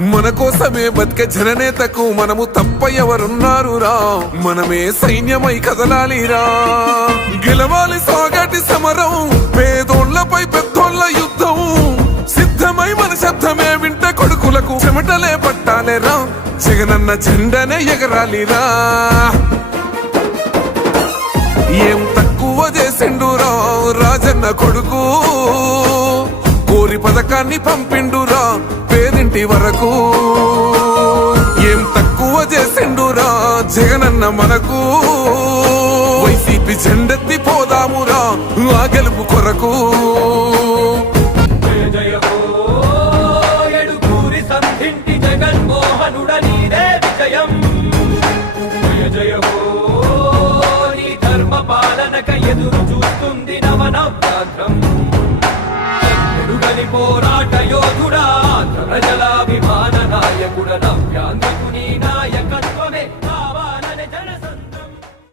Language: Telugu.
మన కోసమే బతికే జననేతకు మనము తప్ప ఎవరున్నారురా? మనమే సైన్యమై కదలాలిరా. గెలవాలి సాగటి సమరం, పేదోళ్లపై పెద్దోళ్ల యుద్ధం. సిద్ధమై మన శబ్దమే వింటే కొడుకులకు చెమటలే పట్టాలేరా. జగనన్న జెండనే ఎగరాలిరా. ఏం తక్కువ చేసిండురా రాజన్న కొడుకు, కోరి పథకాన్ని పంపిండురా పేదింటి వరకు. ఏం తక్కువ చేసిండురా జగనన్న మనకు, వైసీపీ జెండెత్తి పోదామురా ఆ గెలుపు కొరకు. జగన్మోహనుడనీదే విజయం. జయ జయ హో నీ ధర్మ పాలనక ఎదురు చూస్తుంది నవనవ్యాఘ్రం. ఎడుగని పోరాట యోధుడా, ప్రజలాభిమాన నాయకుడ, నవ్యాంధ్రకు నీ నాయకుడా.